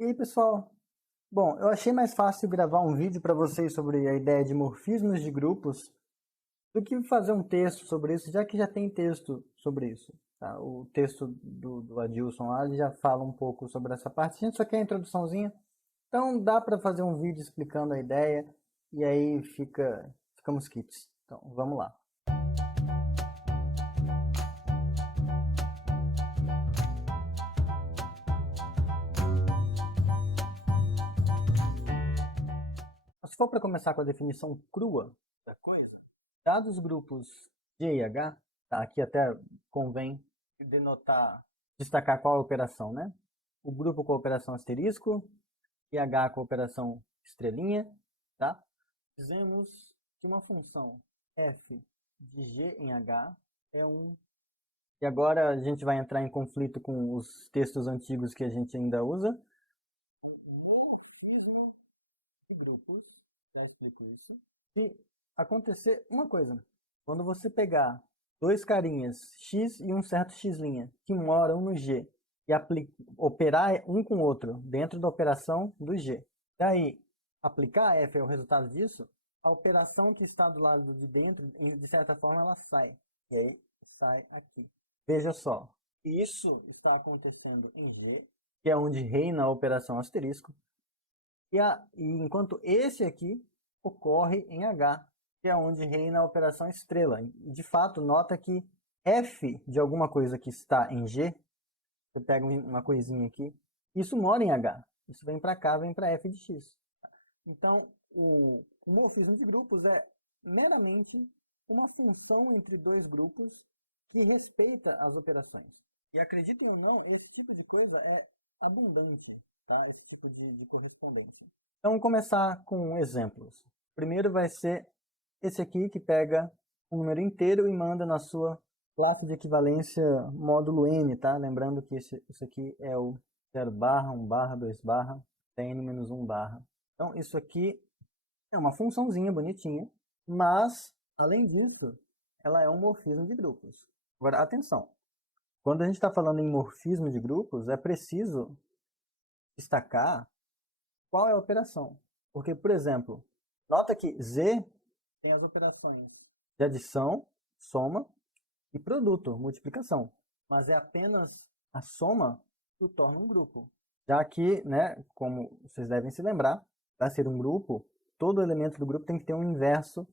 E aí, pessoal? Bom, eu achei mais fácil gravar um vídeo para vocês sobre a ideia de morfismos de grupos do que fazer um texto sobre isso, já que já tem texto sobre isso. Tá? O texto do Adilson lá ele já fala um pouco sobre essa parte. A gente só quer a introduçãozinha, então dá para fazer um vídeo explicando a ideia e aí ficamos kits. Então, vamos lá. Se for para começar com a definição crua da coisa, dados os grupos G e H, tá? Aqui até convém destacar qual é a operação, né? O grupo com a operação asterisco e H com a operação estrelinha, tá? Dizemos que uma função f de G em H é um... E agora a gente vai entrar em conflito com os textos antigos que a gente ainda usa. Morfismo de grupos, já explico isso. Se acontecer uma coisa, quando você pegar dois carinhas x e um certo x', que moram no G, e operar um com o outro dentro da operação do G. Daí, aplicar f é o resultado disso, a operação que está do lado de dentro, de certa forma, ela sai. E aí, sai aqui. Veja só, isso está acontecendo em G, que é onde reina a operação asterisco, e enquanto esse aqui ocorre em H, que é onde reina a operação estrela. De fato, nota que f de alguma coisa que está em G, eu pego uma coisinha aqui, isso mora em H. Isso vem para cá, vem para f de x. Então, o morfismo de grupos é meramente uma função entre dois grupos que respeita as operações. E acreditem ou não, esse tipo de coisa é abundante, tá? Esse tipo de correspondência. Então, vamos começar com exemplos. Primeiro vai ser esse aqui que pega um número inteiro e manda na sua classe de equivalência módulo n, tá? Lembrando que isso aqui é o 0 barra, 1 barra, 2 barra, n-1 barra. Então, isso aqui é uma funçãozinha bonitinha, mas, além disso, ela é um morfismo de grupos. Agora, atenção. Quando a gente está falando em morfismo de grupos, é preciso destacar qual é a operação. Porque, por exemplo, nota que Z tem as operações de adição, soma e produto, multiplicação. Mas é apenas a soma que o torna um grupo. Já que, né, como vocês devem se lembrar, para ser um grupo, todo elemento do grupo tem que ter um inverso,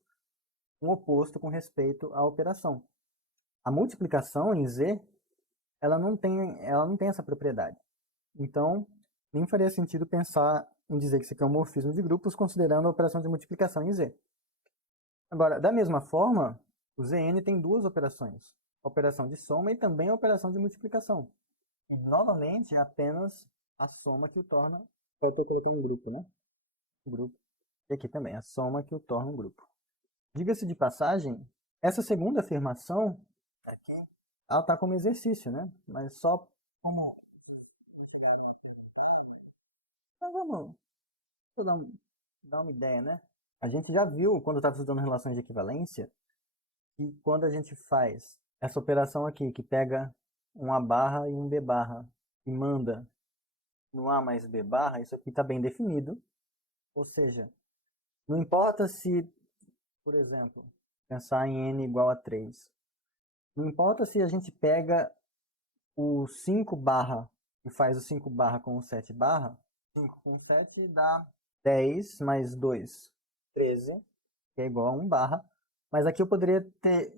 um oposto com respeito à operação. A multiplicação em Z, ela não tem essa propriedade. Então, nem faria sentido pensar em dizer que isso aqui é um morfismo de grupos considerando a operação de multiplicação em Z. Agora, da mesma forma, o Zn tem duas operações, a operação de soma e também a operação de multiplicação. E, novamente, é apenas a soma que o torna... Eu estou colocando um grupo, né? Um grupo. E aqui também, a soma que o torna um grupo. Diga-se de passagem, essa segunda afirmação aqui, ela está como exercício, né? Mas só como... Então vamos dar uma ideia, né? A gente já viu, quando estava estudando relações de equivalência, que quando a gente faz essa operação aqui, que pega um A barra e um B barra, e manda no A mais B barra, isso aqui está bem definido. Ou seja, não importa se, por exemplo, pensar em n igual a 3. Não importa se a gente pega o 5 barra e faz o 5 barra com o 7 barra, 5 com 7 dá 10 mais 2, 13, que é igual a 1 barra. Mas aqui eu poderia ter...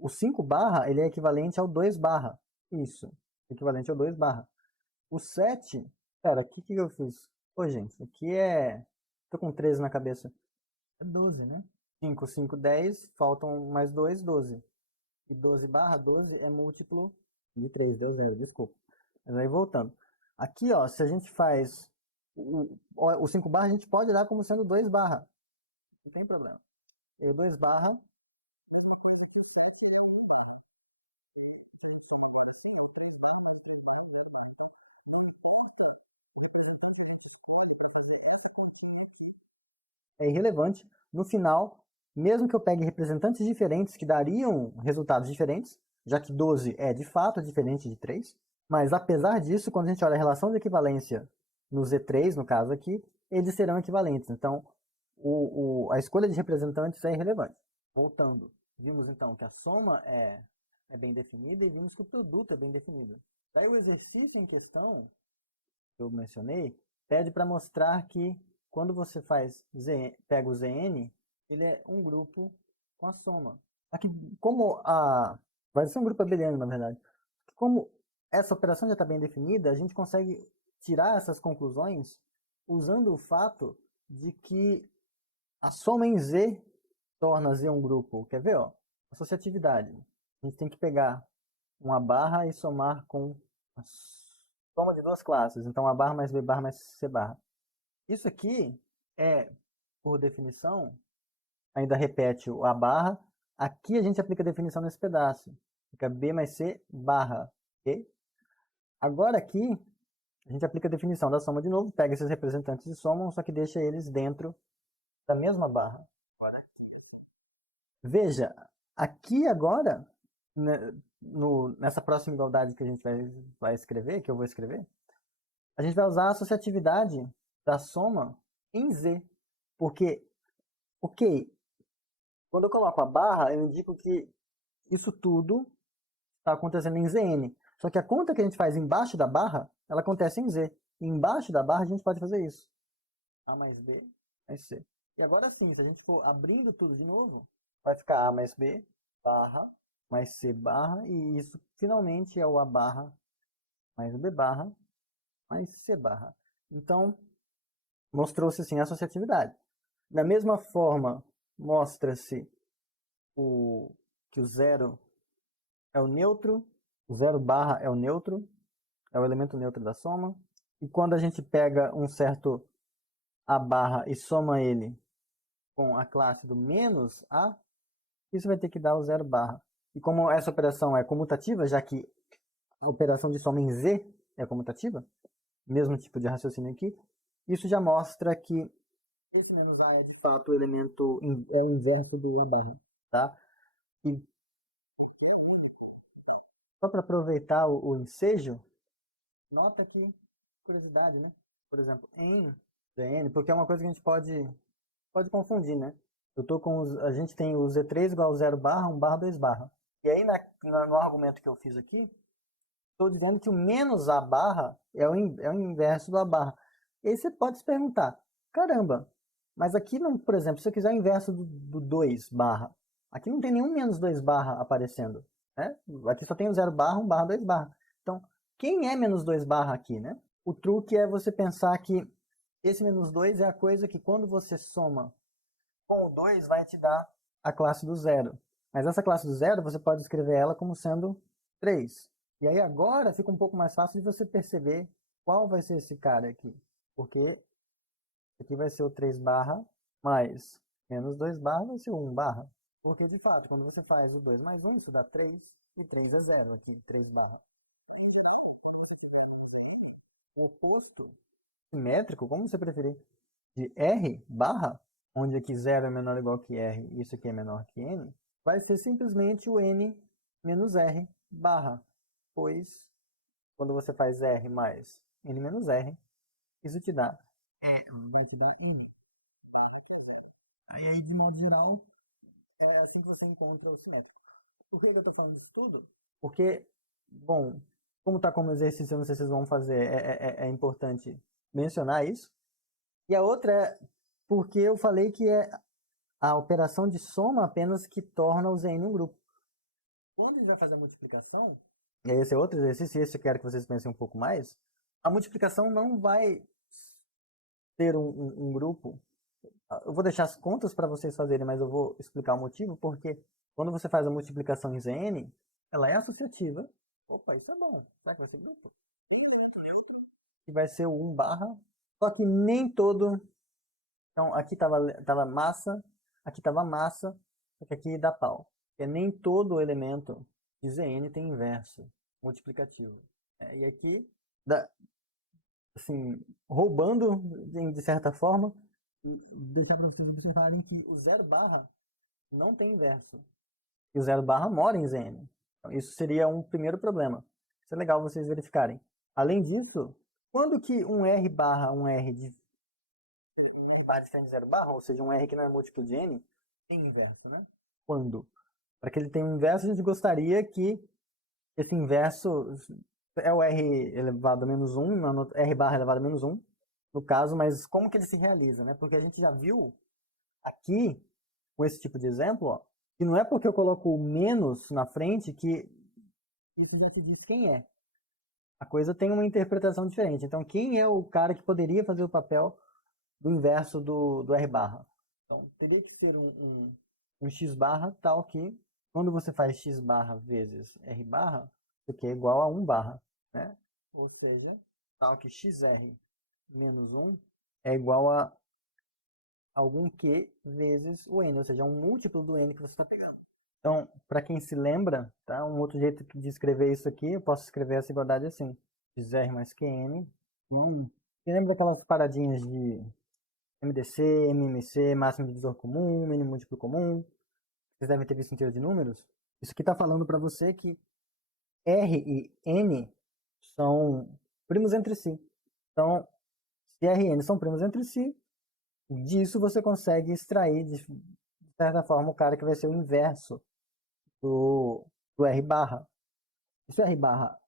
O 5 barra, ele é equivalente ao 2 barra. Isso, equivalente ao 2 barra. O 7... Pera, o que eu fiz? Ô, gente, aqui é... Tô com 13 na cabeça. É 12, né? 5, 5, 10. Faltam mais 2, 12. E 12 barra, 12 é múltiplo de 3. Deu 0, desculpa. Mas aí voltando. Aqui, ó, se a gente faz... O 5 barra a gente pode dar como sendo 2 barra. Não tem problema. E o 2 barra... é irrelevante. No final, mesmo que eu pegue representantes diferentes que dariam resultados diferentes, já que 12 é de fato diferente de 3, mas apesar disso, quando a gente olha a relação de equivalência no Z3, no caso aqui, eles serão equivalentes. Então, a escolha de representantes é irrelevante. Voltando, vimos então que a soma é bem definida e vimos que o produto é bem definido. Daí o exercício em questão, que eu mencionei, pede para mostrar que quando você pega o Zn, ele é um grupo com a soma. Aqui, vai ser um grupo abeliano, na verdade. Como essa operação já está bem definida, a gente consegue tirar essas conclusões usando o fato de que a soma em Z torna Z um grupo. Quer ver? Ó? Associatividade. A gente tem que pegar uma barra e somar com a soma de duas classes. Então, A barra mais B barra mais C barra. Isso aqui é, por definição, ainda repete o A barra. Aqui a gente aplica a definição nesse pedaço. Fica B mais C barra. Ok? Agora aqui, a gente aplica a definição da soma de novo, pega esses representantes e somam, só que deixa eles dentro da mesma barra. Veja, aqui agora, nessa próxima igualdade que a gente vai escrever, que eu vou escrever, a gente vai usar a associatividade da soma em Z. Porque, ok, quando eu coloco a barra, eu indico que isso tudo está acontecendo em Zn. Só que a conta que a gente faz embaixo da barra, ela acontece em Z. E embaixo da barra a gente pode fazer isso. A mais B mais C. E agora sim, se a gente for abrindo tudo de novo, vai ficar A mais B barra mais C barra. E isso finalmente é o A barra mais B barra mais C barra. Então, mostrou-se assim a associatividade. Da mesma forma, mostra-se que o zero é o neutro, o zero barra é o neutro, é o elemento neutro da soma. E quando a gente pega um certo A barra e soma ele com a classe do menos A, isso vai ter que dar o zero barra. E como essa operação é comutativa, já que a operação de soma em Z é comutativa, mesmo tipo de raciocínio aqui, isso já mostra que esse menos A é de fato o elemento, é o inverso do A barra, tá? E só para aproveitar o ensejo, nota que, curiosidade, né? Por exemplo, em Zn, porque é uma coisa que a gente pode confundir, né? A gente tem o Z3 igual a 0 barra, 1 barra, 2 barra. E aí no argumento que eu fiz aqui, estou dizendo que o menos A barra é o inverso do A barra. E aí você pode se perguntar, caramba, mas aqui, não, por exemplo, se eu quiser o inverso do 2 barra, aqui não tem nenhum menos 2 barra aparecendo. Né? Aqui só tem o 0 barra, 1 barra, 2 barra. Então, quem é menos 2 barra aqui? Né? O truque é você pensar que esse menos 2 é a coisa que quando você soma com o 2 vai te dar a classe do zero. Mas essa classe do zero você pode escrever ela como sendo 3. E aí agora fica um pouco mais fácil de você perceber qual vai ser esse cara aqui. Porque aqui vai ser o 3 barra mais menos 2 barra vai ser o 1 barra. Porque de fato, quando você faz o 2 mais 1, isso dá 3. E 3 é 0 aqui, 3 barra. O oposto simétrico, como você preferir, de R barra, onde aqui 0 é menor ou igual que R e isso aqui é menor que N, vai ser simplesmente o N menos R barra. Pois, quando você faz R mais N menos R, isso te dá vai te dar N. Aí, de modo geral, é assim que você encontra o simétrico. Por que eu estou falando disso tudo? Porque, bom, como está como exercício, eu não sei se vocês vão fazer, é importante mencionar isso. E a outra é porque eu falei que é a operação de soma apenas que torna o Zn um grupo. Quando ele vai fazer a multiplicação, e esse é outro exercício, esse eu quero que vocês pensem um pouco mais, a multiplicação não vai ter um grupo. Eu vou deixar as contas para vocês fazerem, mas eu vou explicar o motivo, porque quando você faz a multiplicação em Zn, ela é associativa. Opa, isso é bom. Será que vai ser grupo? Que vai ser o 1 barra. Só que nem todo. Então, aqui tava massa, aqui tava massa, só que aqui dá pau. Porque nem todo elemento de Zn tem inverso multiplicativo. E aqui, assim, roubando de certa forma, deixar para vocês observarem que o 0 barra não tem inverso. E o 0 barra mora em Zn. Então, isso seria um primeiro problema. Isso é legal vocês verificarem. Além disso, Quando que um R barra, um R diferente de 0 barra, ou seja, um R que não é múltiplo de N, tem inverso, né? Quando? Para que ele tenha um inverso, a gente gostaria que esse inverso é o R elevado a menos 1, R barra elevado a menos 1, no caso, mas como que ele se realiza, né? Porque a gente já viu aqui, com esse tipo de exemplo, ó, que não é porque eu coloco o menos na frente que isso já te diz quem é. A coisa tem uma interpretação diferente. Então, quem é o cara que poderia fazer o papel do inverso do R barra? Então, teria que ser um X barra tal que, quando você faz X barra vezes R barra, isso aqui é igual a 1 barra, né? Ou seja, tal que XR menos 1 é igual a algum Q vezes o N, ou seja, um múltiplo do N que você está pegando. Então, para quem se lembra, tá? Um outro jeito de escrever isso aqui, eu posso escrever essa igualdade assim. XR mais QN igual a 1. Você lembra daquelas paradinhas de MDC, MMC, máximo divisor comum, mínimo múltiplo comum? Vocês devem ter visto em teoria de números. Isso aqui está falando para você que R e N são primos entre si. Então, se R e N são primos entre si, disso você consegue extrair, de certa forma, o cara que vai ser o inverso do R barra. E se o R barra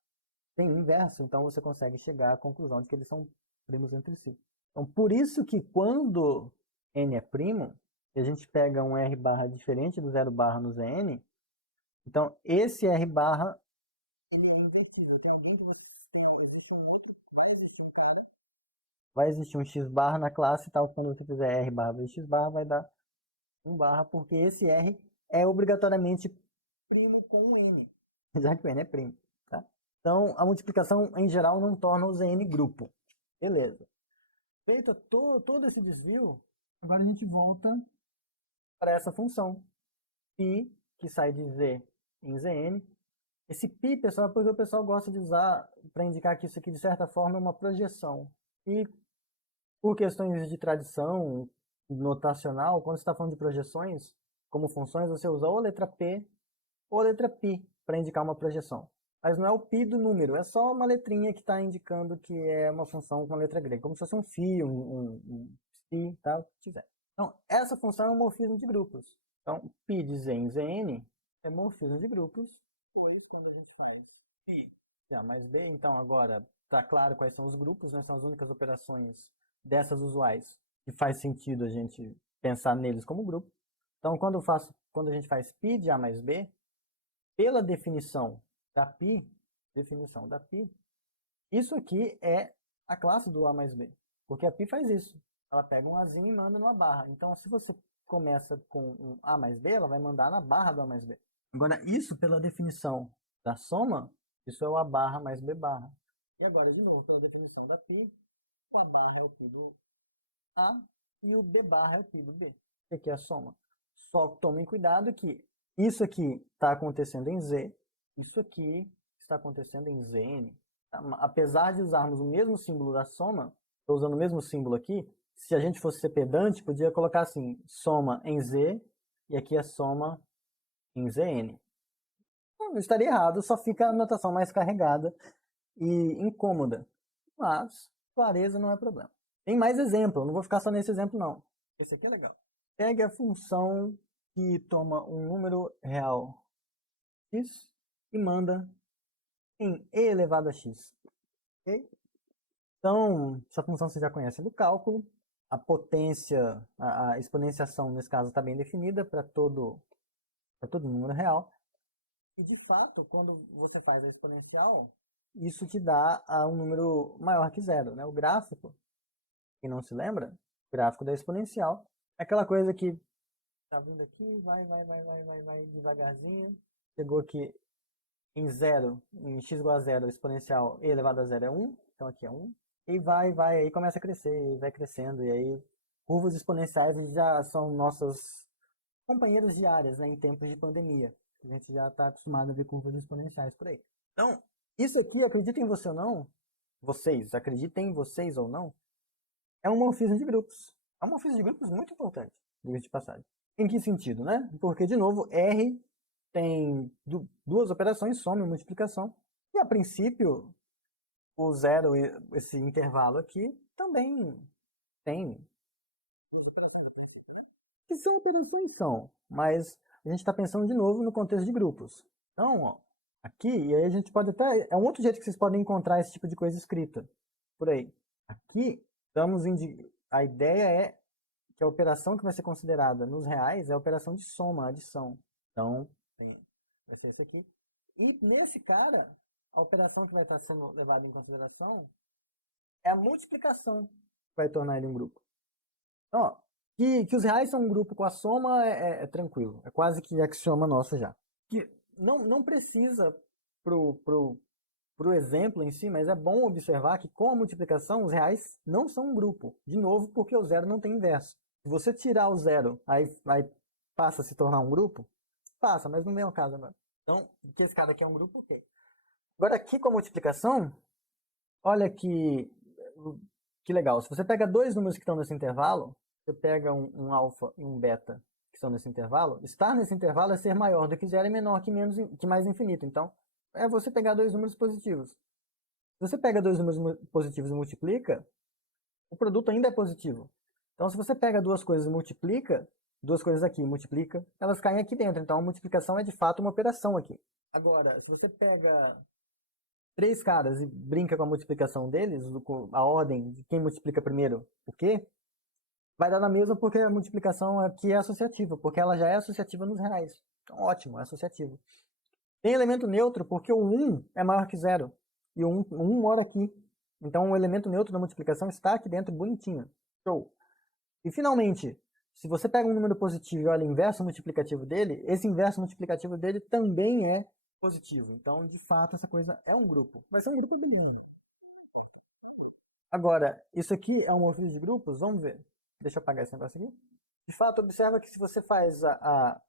tem o inverso, então você consegue chegar à conclusão de que eles são primos entre si. Então, por isso que quando N é primo, e a gente pega um R barra diferente do 0 barra no Zn, então esse R barra vai existir um X barra na classe, tal, quando você fizer R barra vezes X barra, vai dar 1 barra, porque esse R é obrigatoriamente primo com o N, já que o N é primo, tá? Então, a multiplicação, em geral, não torna o Zn grupo. Beleza. Feito todo esse desvio, agora a gente volta para essa função π, que sai de z em zn. Esse π, pessoal, é porque o pessoal gosta de usar para indicar que isso aqui, de certa forma, é uma projeção. E por questões de tradição notacional, quando você está falando de projeções, como funções, você usa ou a letra P ou a letra π para indicar uma projeção. Mas não é o π do número, é só uma letrinha que está indicando que é uma função com a letra grega, como se fosse um φ, um π, tá? O que tiver. Então, essa função é um morfismo de grupos. Então, π de z em zn é morfismo de grupos, pois quando a gente faz π de a mais b, então agora está claro quais são os grupos, né? São as únicas operações dessas usuais que faz sentido a gente pensar neles como grupo. Então, quando a gente faz π de a mais b, pela definição da π, isso aqui é a classe do A mais B. Porque a π faz isso. Ela pega um Azinho e manda numa barra. Então, se você começa com um A mais B, ela vai mandar na barra do A mais B. Agora, isso pela definição da soma, isso é o A barra mais B barra. E agora, de novo, pela definição da π, o A barra é o π do A e o B barra é o π do B. Isso aqui é a soma. Só tomem cuidado que isso aqui está acontecendo em Z, isso aqui está acontecendo em Zn. Tá? Apesar de usarmos o mesmo símbolo da soma, estou usando o mesmo símbolo aqui, se a gente fosse ser pedante, podia colocar assim, soma em Z, e aqui é soma em Zn. Não estaria errado, só fica a notação mais carregada e incômoda. Mas, clareza não é problema. Tem mais exemplo, não vou ficar só nesse exemplo não. Esse aqui é legal. Pegue a função que toma um número real x e manda em e elevado a x. Okay? Então, essa função você já conhece do cálculo. A potência, a exponenciação, nesse caso, está bem definida para todo número real. E, de fato, quando você faz a exponencial, isso te dá um número maior que zero. Né? O gráfico, quem não se lembra, o gráfico da exponencial é aquela coisa que está vindo aqui, vai devagarzinho. Chegou aqui em zero, em x igual a zero, exponencial e elevado a zero é 1, então aqui é 1. E aí começa a crescer, e vai crescendo, e aí curvas exponenciais já são nossas companheiras diárias, né, em tempos de pandemia. A gente já está acostumado a ver curvas exponenciais por aí. Então, isso aqui, acreditem em você ou não, vocês, acreditem em vocês ou não, é um morfismo de grupos. É um morfismo de grupos muito importante, diga de passagem. Em que sentido, né? Porque, de novo, R tem duas operações, soma e multiplicação, e a princípio o zero, esse intervalo aqui, também tem operações a princípio, né? Que são operações, são, mas a gente está pensando de novo no contexto de grupos. Então, ó, aqui, e aí a gente pode até, é um outro jeito que vocês podem encontrar esse tipo de coisa escrita, por aí. Aqui, a ideia é que a operação que vai ser considerada nos reais é a operação de soma, adição. Então, vai ser isso aqui. E nesse cara, a operação que vai estar sendo levada em consideração é a multiplicação que vai tornar ele um grupo. Então, ó, que os reais são um grupo com a soma é tranquilo. É quase que axioma nosso já. Que não precisa pro exemplo em si, mas é bom observar que com a multiplicação os reais não são um grupo. De novo, porque o zero não tem inverso. Se você tirar o zero, aí passa a se tornar um grupo, passa, mas não vem ao caso agora. Então, que esse cara aqui é um grupo, ok. Agora aqui com a multiplicação, olha que legal. Se você pega dois números que estão nesse intervalo, você pega um alfa e um beta que estão nesse intervalo, estar nesse intervalo é ser maior do que zero e menor que mais infinito. Então, é você pegar dois números positivos. Se você pega dois números positivos e multiplica, o produto ainda é positivo. Então, se você pega duas coisas e multiplica, duas coisas aqui e multiplica, elas caem aqui dentro. Então, a multiplicação é de fato uma operação aqui. Agora, se você pega três caras e brinca com a multiplicação deles, a ordem de quem multiplica primeiro o quê, vai dar na mesma porque a multiplicação aqui é associativa, porque ela já é associativa nos reais. Então, ótimo, é associativo. Tem elemento neutro porque o 1 é maior que 0. E o 1 mora aqui. Então o elemento neutro da multiplicação está aqui dentro bonitinho. Show. E finalmente, se você pega um número positivo e olha o inverso multiplicativo dele, esse inverso multiplicativo dele também é positivo. Então, de fato, essa coisa é um grupo. Vai ser um grupo bilhão. Agora, isso aqui é um morfismo de grupos? Vamos ver. Deixa eu apagar esse negócio aqui. De fato, observa que se você faz a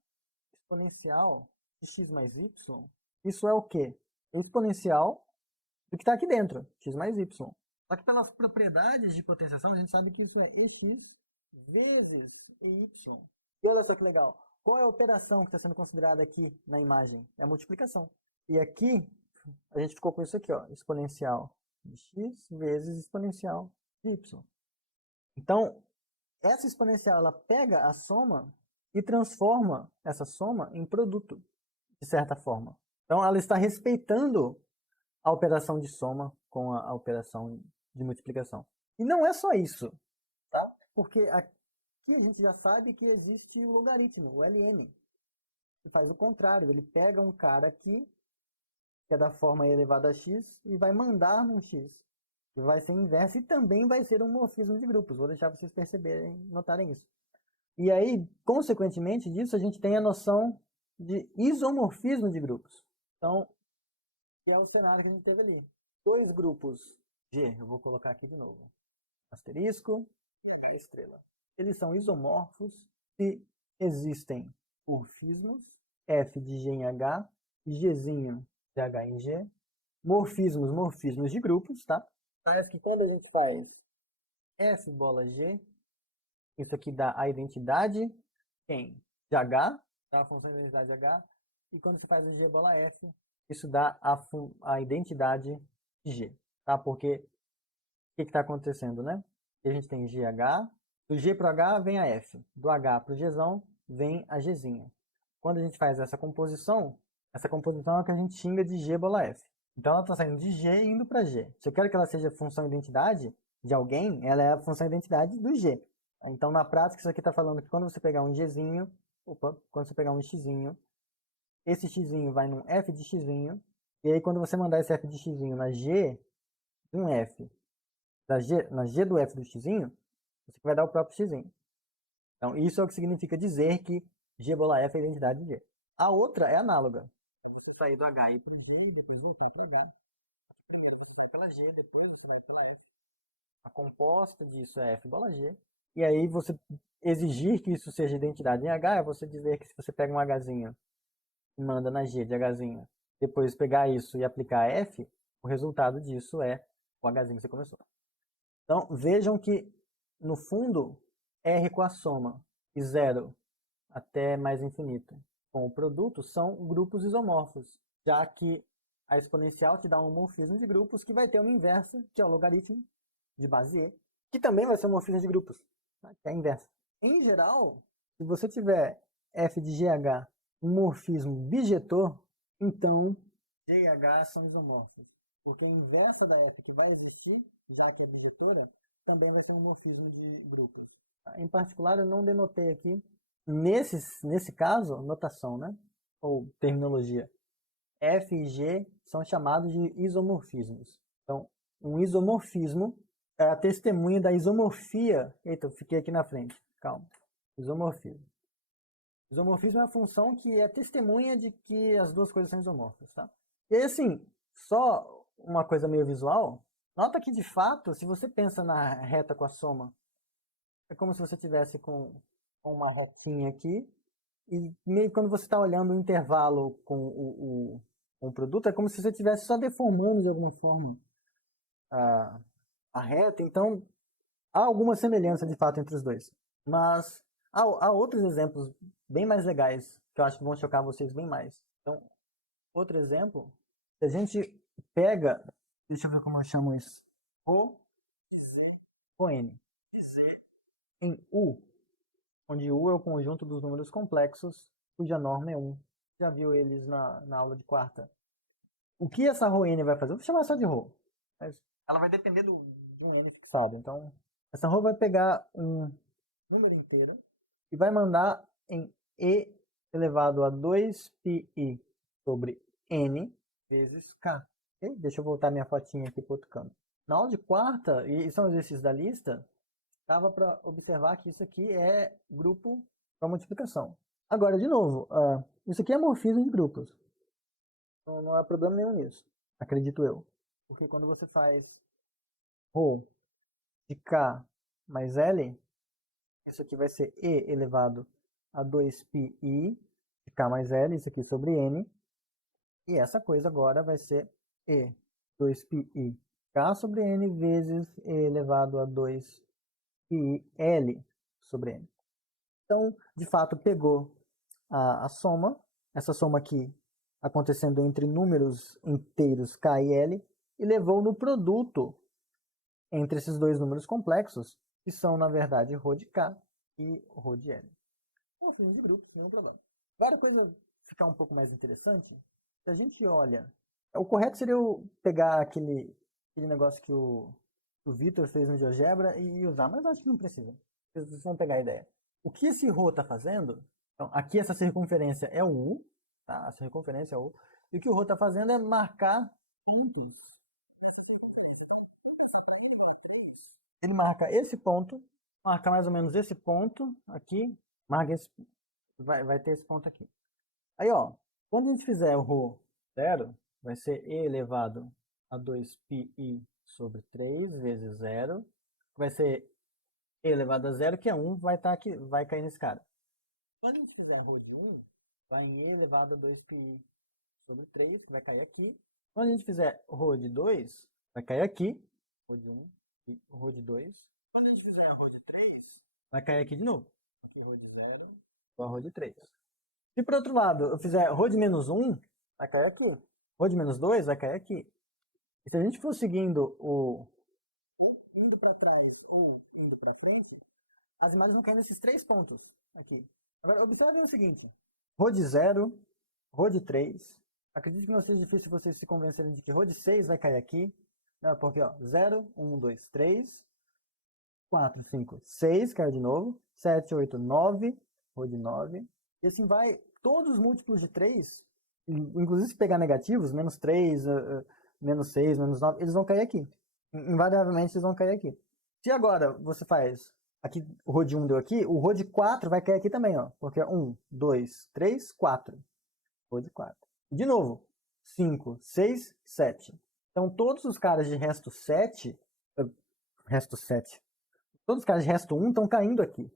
exponencial de x mais y, isso é o quê? O exponencial do que está aqui dentro, x mais y. Só que pelas propriedades de potenciação, a gente sabe que isso é ex vezes ey. E olha só que legal. Qual é a operação que está sendo considerada aqui na imagem? É a multiplicação. E aqui, a gente ficou com isso aqui, ó, exponencial de x vezes exponencial de y. Então, essa exponencial, ela pega a soma e transforma essa soma em produto, de certa forma. Então, ela está respeitando a operação de soma com a operação de multiplicação. E não é só isso, tá? Porque aqui a gente já sabe que existe o logaritmo, o ln, que faz o contrário. Ele pega um cara aqui, que é da forma elevada a x, e vai mandar num x, que vai ser inverso e também vai ser um morfismo de grupos. Vou deixar vocês perceberem, notarem isso. E aí, consequentemente disso, a gente tem a noção de isomorfismo de grupos. Então, que é o cenário que a gente teve ali. Dois grupos G, eu vou colocar aqui de novo. Asterisco e a estrela. Eles são isomorfos se existem morfismos, F de G em H e Gzinho de H em G. Morfismos de grupos, tá? Parece que quando a gente faz F bola G, isso aqui dá a identidade quem? De H, dá a função de identidade de H. E quando você faz o G bola F, isso dá a identidade de G, tá? Porque o que está acontecendo, né? A gente tem GH, do G para o H vem a F, do H para o Gzão vem a Gzinha. Quando a gente faz essa composição é o que a gente xinga de G bola F. Então ela está saindo de G e indo para G. Se eu quero que ela seja função identidade de alguém, ela é a função identidade do G. Então na prática isso aqui está falando que quando você pegar um Gzinho, quando você pegar um Xzinho, esse Xzinho vai num F de Xzinho, e aí quando você mandar esse F de Xzinho na G de um F, na G do F do Xzinho, você vai dar o próprio Xzinho. Então isso é o que significa dizer que G bola F é a identidade de G. A outra é análoga. Então, você sair do H e ir para o G e depois voltar para o H. Primeiro você vai pela G, depois você vai pela F. A composta disso é F bola G. E aí você exigir que isso seja identidade em H é você dizer que se você pega um Hzinho e manda na G de Hzinho, depois pegar isso e aplicar F, o resultado disso é o Hzinho que você começou. Então vejam que no fundo R com a soma e 0 até mais infinito com o produto são grupos isomorfos, já que A exponencial te dá um morfismo de grupos que vai ter uma inversa, que é o logaritmo de base e, que também vai ser um morfismo de grupos, tá? Que é a inversa. Em geral, se você tiver f de GH um morfismo bijetor, então GH são isomorfos. Porque a inversa da f que vai existir, já que é bijetora, também vai ter um morfismo de grupos. Em particular, eu não denotei aqui, nesse caso, notação, né? Ou terminologia. F e G são chamados de isomorfismos. Então, um isomorfismo é a testemunha da isomorfia. Eita, eu fiquei aqui na frente. Calma. Isomorfismo. Isomorfismo é a função que é testemunha de que as duas coisas são isomorfas, tá? E aí, assim, só uma coisa meio visual. Nota que, de fato, se você pensa na reta com a soma, é como se você tivesse com uma retinha aqui, e meio quando você está olhando o intervalo com o produto, é como se você estivesse só deformando de alguma forma a reta. Então, há alguma semelhança, de fato, entre os dois. Mas há outros exemplos bem mais legais, que eu acho que vão chocar vocês bem mais. Então, outro exemplo, se a gente pega, deixa eu ver como eu chamo isso, o N, em U, onde U é o conjunto dos números complexos, cuja norma é 1. Já viu eles na aula de quarta. O que essa ρ n vai fazer? Eu vou chamar só de ρ. Mas ela vai depender de um n fixado. Então, essa ρ vai pegar um número inteiro e vai mandar em e elevado a 2πi sobre n vezes k. Okay? Deixa eu voltar minha fotinha aqui para o outro canto. Na aula de quarta, e são exercícios da lista, dava para observar que isso aqui é grupo para multiplicação. Agora, de novo, isso aqui é morfismo de grupos. Então, não há problema nenhum nisso, acredito eu. Porque quando você faz ρ de k mais L, isso aqui vai ser e elevado a 2πi de k mais L, isso aqui sobre n. E essa coisa agora vai ser e 2πi k sobre n vezes e elevado a 2πi L sobre n. Então, de fato, pegou a soma, essa soma aqui acontecendo entre números inteiros k e l, e levou no produto entre esses dois números complexos, que são, na verdade, ρ de k e ρ de l. Então, filho de grupo, nenhum problema. Agora, a coisa ficar um pouco mais interessante, se a gente olha, o correto seria eu pegar aquele negócio que o Vitor fez no GeoGebra e usar, mas acho que não precisa. Vocês vão pegar a ideia. O que esse ρ está fazendo? Então, aqui essa circunferência é o U, tá? A circunferência é o U. E o que o ρ está fazendo é marcar pontos. Ele marca esse ponto, marca mais ou menos esse ponto aqui, marca esse, vai ter esse ponto aqui. Aí, ó, quando a gente fizer o ρ zero, vai ser e elevado a 2πi sobre 3 vezes zero, vai ser e elevado a zero, que é 1, vai estar aqui, vai cair nesse cara. Quando a gente fizer ρ de 1, vai em e elevado a 2πi sobre 3, que vai cair aqui. Quando a gente fizer ρ de 2, vai cair aqui, ρ de 1 e ρ de 2. Quando a gente fizer ρ de 3, vai cair aqui de novo. Aqui ρ de 0 igual a ρ de 3. Se por outro lado eu fizer ρ de menos 1, vai cair aqui. ρ de menos 2 vai cair aqui. E se a gente for seguindo o indo para trás ou indo para frente, as imagens vão cair nesses três pontos aqui. Agora, observem o seguinte. ρ de 0, ρ de 3. Acredito que não seja difícil vocês se convencerem de que ρ de 6 vai cair aqui. Porque, ó, 0, 1, 2, 3, 4, 5, 6, caiu de novo. 7, 8, 9, ρ de 9. E assim vai, todos os múltiplos de 3, inclusive se pegar negativos, menos 3, menos 6, menos 9, eles vão cair aqui. Invariavelmente eles vão cair aqui. Se agora você faz, aqui o ρ de 1 deu aqui, o ρ de 4 vai cair aqui também, ó. Porque é 1, 2, 3, 4. ρ de 4. De novo, 5, 6, 7. Então todos os caras de resto 7, todos os caras de resto 1 estão caindo aqui.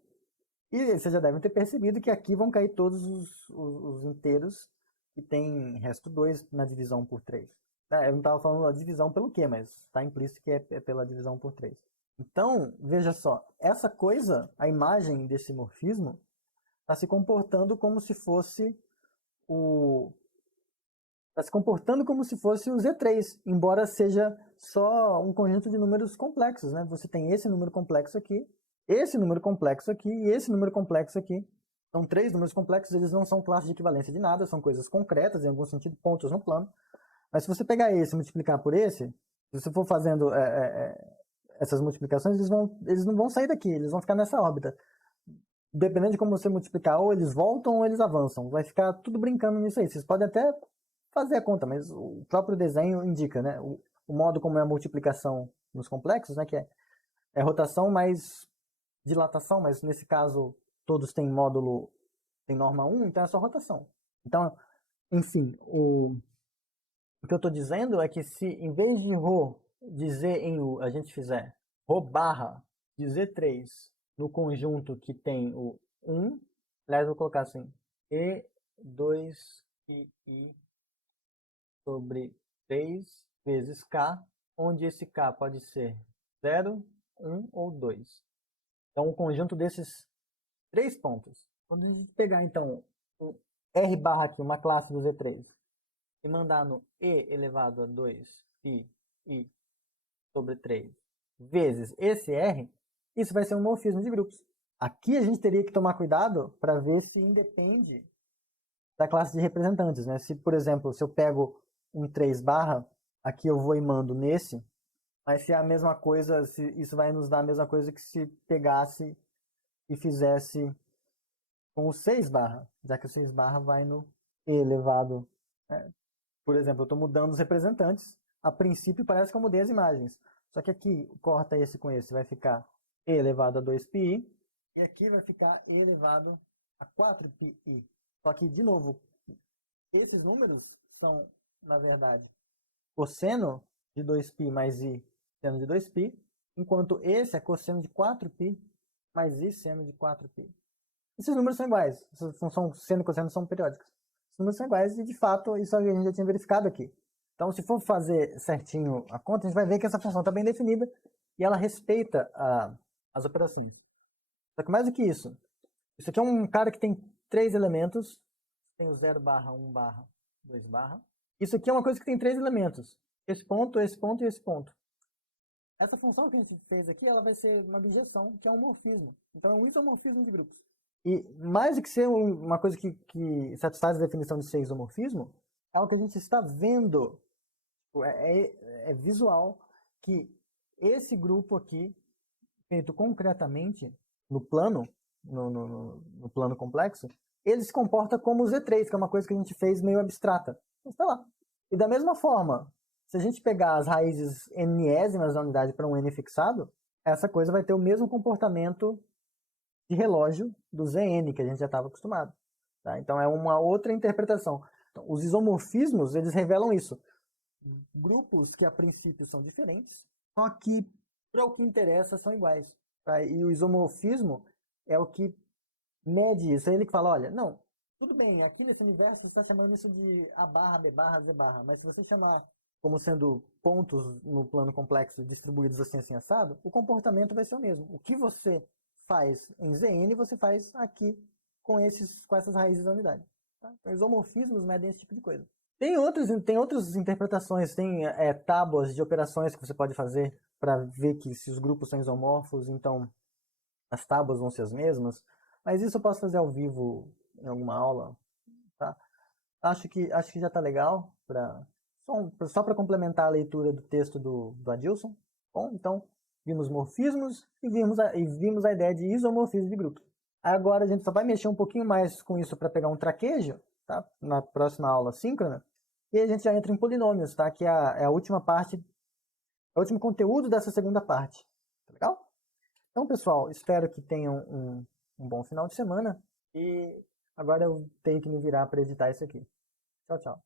E vocês já devem ter percebido que aqui vão cair todos os inteiros que tem resto 2 na divisão por 3. Eu não estava falando a divisão pelo quê, mas está implícito que é pela divisão por 3. Então, veja só, essa coisa, a imagem desse morfismo, está se comportando como se fosse Está se comportando como se fosse o Z3, embora seja só um conjunto de números complexos, né? Você tem esse número complexo aqui, esse número complexo aqui e esse número complexo aqui. São 3 números complexos, eles não são classe de equivalência de nada, são coisas concretas, em algum sentido, pontos no plano. Mas se você pegar esse e multiplicar por esse, se você for fazendo essas multiplicações, eles não vão sair daqui, eles vão ficar nessa órbita. Dependendo de como você multiplicar, ou eles voltam ou eles avançam. Vai ficar tudo brincando nisso aí. Vocês podem até fazer a conta, mas o próprio desenho indica, né? O modo como é a multiplicação nos complexos, né? Que é rotação mais dilatação, mas nesse caso todos têm módulo, tem norma 1, então é só rotação. Então, enfim, o que eu estou dizendo é que se em vez de ρ de Z em U a gente fizer ρ barra de Z3 no conjunto que tem o 1, aliás, vou colocar assim, E2πi sobre 3 vezes K, onde esse K pode ser 0, 1 ou 2. Então, o conjunto desses 3 pontos. Quando a gente pegar, então, o R barra aqui, uma classe do Z3, e mandar no E elevado a 2πi sobre 3 vezes esse R, isso vai ser um morfismo de grupos. Aqui a gente teria que tomar cuidado para ver se independe da classe de representantes, né? Se, por exemplo, se eu pego um 3 barra, aqui eu vou e mando nesse, mas se é a mesma coisa, se isso vai nos dar a mesma coisa que se pegasse e fizesse com o 6 barra, já que o 6 barra vai no E elevado. Por exemplo, eu estou mudando os representantes, a princípio parece que eu mudei as imagens, só que aqui corta esse com esse, vai ficar E elevado a 2πi, e aqui vai ficar E elevado a 4πi. Só que, de novo, esses números são, na verdade, cosseno de 2π mais i seno de 2π, enquanto esse é cosseno de 4π mais i seno de 4π. Esses números são iguais, essas funções seno e cosseno são periódicas. Os números são iguais e, de fato, isso a gente já tinha verificado aqui. Então, se for fazer certinho a conta, a gente vai ver que essa função está bem definida e ela respeita as operações. Só que mais do que isso aqui é um cara que tem 3 elementos, tem o 0 barra, 1 barra, 2 barra. Isso aqui é uma coisa que tem 3 elementos, esse ponto e esse ponto. Essa função que a gente fez aqui, ela vai ser uma objeção, que é um morfismo. Então é um isomorfismo de grupos. E mais do que ser uma coisa que satisfaz a definição de ser isomorfismo, é o que a gente está vendo, é visual, que esse grupo aqui, feito concretamente no plano, no plano complexo, ele se comporta como o Z3, que é uma coisa que a gente fez meio abstrata. Então está lá. E da mesma forma, se a gente pegar as raízes n-ésimas da unidade para um n fixado, essa coisa vai ter o mesmo comportamento de relógio do Zn, que a gente já estava acostumado. Tá? Então é uma outra interpretação. Então, os isomorfismos, eles revelam isso. Grupos que a princípio são diferentes, só que para o que interessa são iguais. Tá? E o isomorfismo é o que mede isso. É ele que fala, olha, não, tudo bem, aqui nesse universo você está chamando isso de A barra, B barra, V barra, mas se você chamar como sendo pontos no plano complexo distribuídos assim assado, o comportamento vai ser o mesmo. O que você faz em Zn, você faz aqui com essas raízes da unidade. Tá? Então, isomorfismos medem esse tipo de coisa. Tem outras interpretações, tem tábuas de operações que você pode fazer para ver que se os grupos são isomorfos, então as tábuas vão ser as mesmas, mas isso eu posso fazer ao vivo em alguma aula. Tá? Acho que já está legal, só para complementar a leitura do texto do Adilson. Bom, então, vimos morfismos e vimos a ideia de isomorfismo de grupos. Agora a gente só vai mexer um pouquinho mais com isso para pegar um traquejo, tá? Na próxima aula síncrona, e a gente já entra em polinômios, tá? Que é a última parte, é o último conteúdo dessa segunda parte. Tá legal? Então, pessoal, espero que tenham um bom final de semana e agora eu tenho que me virar para editar isso aqui. Tchau, tchau.